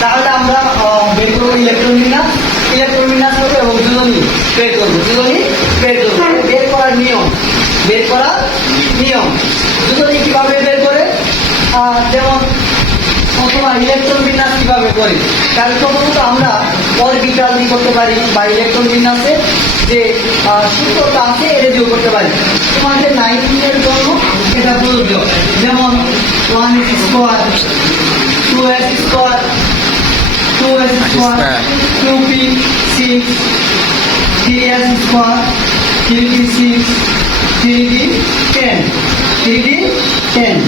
তাহলে আমরা বের করবো ইলেকট্রন বিন্যাস, ইলেকট্রন বিন্যাস করবো এবং দুজনই বের করবো, দুজনই বের করবো। বের করার নিয়ম, বের করার নিয়ম দুজনই কিভাবে বের করে, যেমন অথবা ইলেকট্রন বিন্যাস কিভাবে করি, কারণ প্রথমত আমরা অরবিটাল দিয়ে করতে পারি বা ইলেকট্রন বিন্যাসে যে সূত্রটা আছে এটা দিয়েও করতে পারি। তোমাদের 9 এর জন্য এটা প্রযোজ্য, যেমন 1x square 2x square 2x square 2p 6 3x square 3p 6 3d 10 3d 10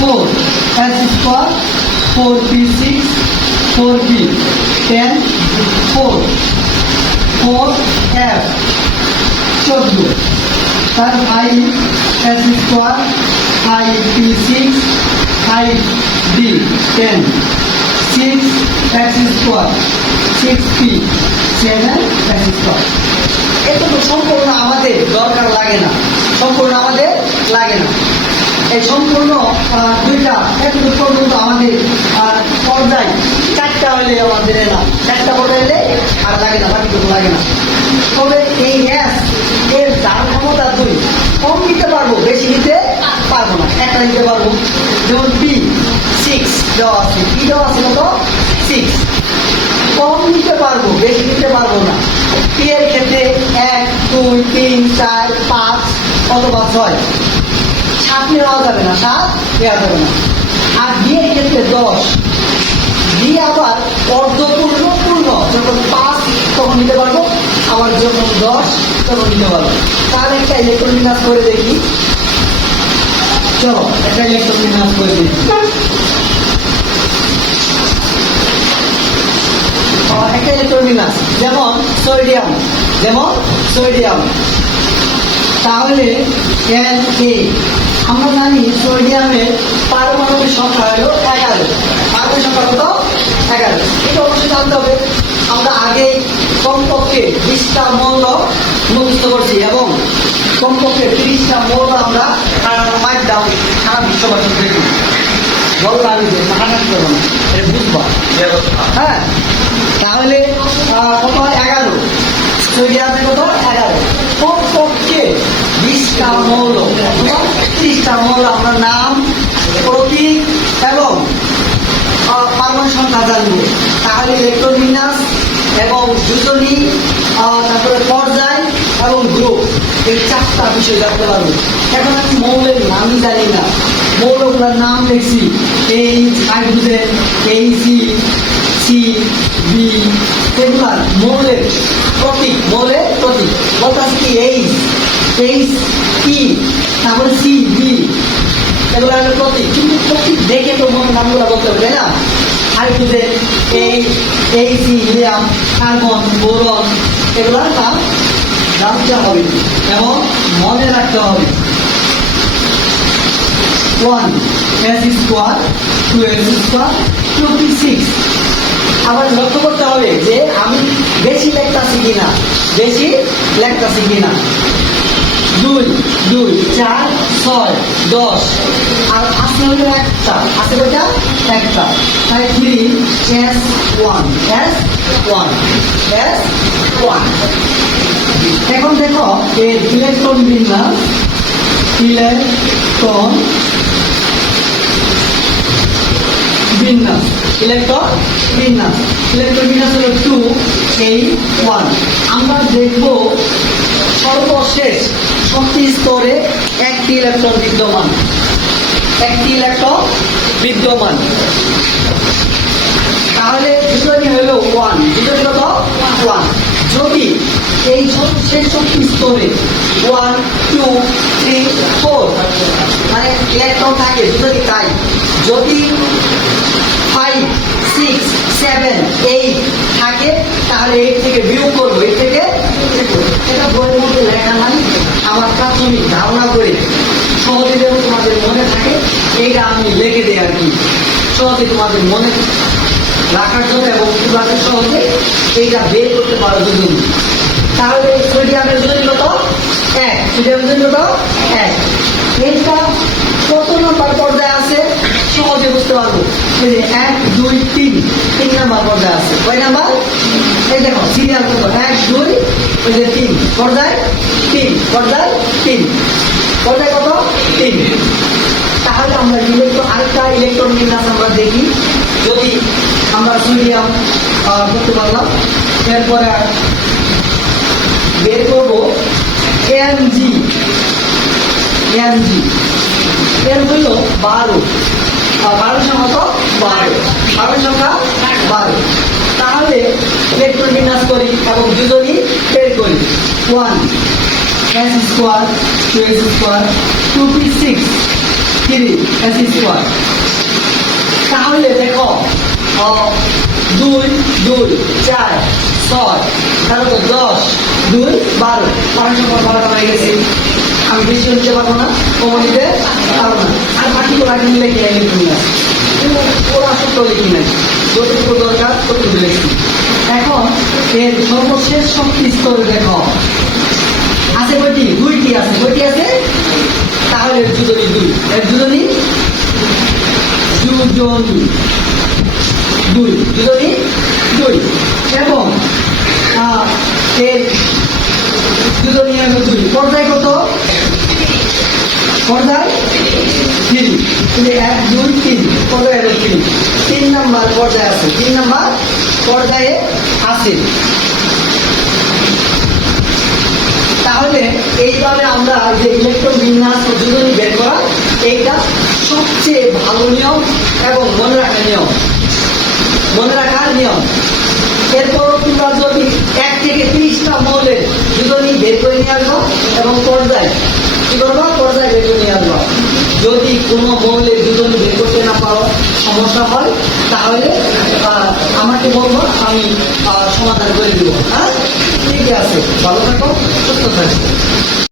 4x square 4p 6 4p 10 4 4f 14 তার 5s square 5p 6 5d 10 6x square 6p 7x square. এটা তো সম্পূর্ণ আমাদের দরকার লাগে না, সম্পূর্ণ আমাদের লাগে না। এই সম্পূর্ণ দুইটা এতটুকু পর্যন্ত আমাদের পর্যায় 4টা হলে আমাদের না, 4টা পর্যায়ে এলে আর লাগে না, বাকিটুকু লাগে না। তবে এই এস এর যার ক্ষমতা 2, কম নিতে পারবো, বেশি নিতে পারবো না, একটা নিতে পারবো। যেমন পি 6 দেওয়া আছে, পি দেওয়া আছে কত 6, কম নিতে পারবো, বেশি নিতে পারবো না। পি এর ক্ষেত্রে 1 2 3 4 5 অথবা 6, 7 নেওয়া যাবে না, 7 নেওয়া যাবে না। আর বি এর ক্ষেত্রে 10, বি আবার অর্ধপূর্ণ পূর্ণ, যখন 5 তখন নিতে পারবো, আবার যখন 10 তখন নিতে পারবো। তাহলে একটা ইলেকট্রন বিন্যাস করে দেখি, চলো একটা ইলেকট্রন বিন্যাস করে দেখি। একটা ইলেকট্রন বিন্যাস যেমন সোডিয়াম, যেমন সোডিয়াম, তাহলে Na আমরা জানি সোডিয়ামের পারমাণবিক সংখ্যা হলো 11, পারমাণবিক সংখ্যা কত 11। এটা অবশ্যই জানতে হবে, আমরা আগে কমপক্ষে 20টা মৌল মুখস্থ করছি এবং কমপক্ষে 30টা মৌল আমরা মাইকডাউন সারা বিশ্ববাসী দেখি, বললাম আমি যে হাঁটাতে পারবো না, এটা বুঝবা। হ্যাঁ, তাহলে কত 11, সোডিয়ামে কত 11, কমপক্ষে 20টা মৌল, 30টা মৌল আমরা নাম, প্রতীক এবং পারমাণবিক সংখ্যা জানবো। তাহলে ইলেকট্রন বিন্যাস এবং দুজনই, তারপরে পর্যায় এবং গ্রুপ, এই 4টা বিষয় জানতে পারবো। এখন আমি মৌলের নামই জানি না, মৌলগুলোর নাম লিখছি, এইচ হাইড্রোজেন, এইচি সি বি, এগুলার মৌলের প্রতীক, মৌলের প্রতীক বলতে কি এইচ এইচ ই, তারপরে সি বি, এগুলো হলো প্রতীক। কিন্তু প্রতীক দেখে তো নামগুলো বলতে হবে, তাই না? হাইড্রোজেন এইচি, হিলিয়াম, কার্বন, বোরন, এগুলোর নাম জানতে হবে এবং মনে রাখতে হবে। 1s square 2s square 2p 6। আবার লক্ষ্য করতে হবে যে আমি বেশি লেখতাছি কিনা, বেশি লেখতাছি কিনা। 2 2 4 6 10, আর আসলে হলো একটা, আছে কয়টা একটা, তাই 3s1 s1 s1। এখন দেখো এই ইলেকট্রন বিন্যাস, ইলেকট্রন বিন্যাস, ইলেকট্রন বিন্যাস, ইলেকট্রন বিন্যাস হলো 2 8 1। আমরা দেখব সর্বশেষ শক্তি স্তরে একটি ইলেকট্রন বিদ্যমান, একটি ইলেকট্রন বিদ্যমান। তাহলে দুজনই হলো 1, দুজনই কত 1। যদি এই শেষ শক্তি স্তরে 1 2 3 4 মানে ইলেকট্রন থাকে, দুজনই তাই। যদি 5 6 7 8 থাকে তাহলে 8 থেকে বিয়োগ করবো, 8 থেকে এটা বইয়ের মধ্যে লেখা নাই, আমার প্রাথমিক ধারণা করে সহজে যেন তোমাদের মনে থাকে এইটা আমি লিখে দিই আর কি, সহজে তোমাদের মনে রাখার জন্য এবং তোমরা সহজে এইটা বের করতে পারো দুজন। তাহলে সোডিয়ামের জন্য কত 1, সোডিয়ামের জন্য কত 1। এইটা কত নাম্বার পর্যায়ে আছে সহজে বুঝতে পারবো। এই যে 1 2 3 তিন নাম্বার পর্যায়ে আছে। কয় নাম্বার? এই দেখো সিরিয়াল কত 1 2 এই যে 3 পর্যায় 3 পর্যায় 3 পর্যায় কত 3। তাহলে আমরা আরেকটা ইলেকট্রন বিন্যাস আমরা দেখি। যদি আমরা সোডিয়াম করতে পারলাম, এরপরে বের করবো এনজি। এর হইল 12 সংখ্যা কত 12 সংখ্যা 12। তাহলে ইলেকট্রন বিন্যাস করি এবং দুজনই বের করি। 1 s square 2s square 2p6 3 s square. তাহলে দেখো 2 2 4 6 তারপর 10 2 12 সংখ্যা 12 হয়ে গেছে। আমি বেশি হতে পারবো না, কমন দিতে পারবো না। আর বাকিগুলো আগে মিলে কি লিখি না, ওরা সত্য লিখি নাই, যতটুকু দরকার ততটুকু লিখি। এখন এর সর্বশেষ শক্তি স্তর দেখো আছে কয়টি? 2টি আছে। কয়টি আছে? তাহলে এর দুজনই 2, এর দুজনই 2 এবং এর দুজনই 2। পর্যায় কত? পর্যায় 3। 1 2 3 পর্যায়ে 3 নাম্বার পর্যায়ে আছে। 3 নাম্বার পর্যায়ে আছে। তাহলে এইভাবে আমরা যে ইলেকট্রন বিন্যাস ও যোজনী বের করা, এইটা সবচেয়ে ভালো নিয়ম এবং মনে রাখার নিয়ম। এরপর তোমরা যদি 1 থেকে 30টা মৌলের যোজনী বের করে নিয়ে আসবো এবং পর্যায় কি করবো? পর্যায় বের করে নিয়ে আসবো। যদি কোনো মৌলের যোজনী বের করতে না পারো, সমস্যা হয়, তাহলে আমাকে বলবো, আমি সমাধান করে দিব। হ্যাঁ, ঠিক আছে, ভালো থাকো, সুস্থ থাকো।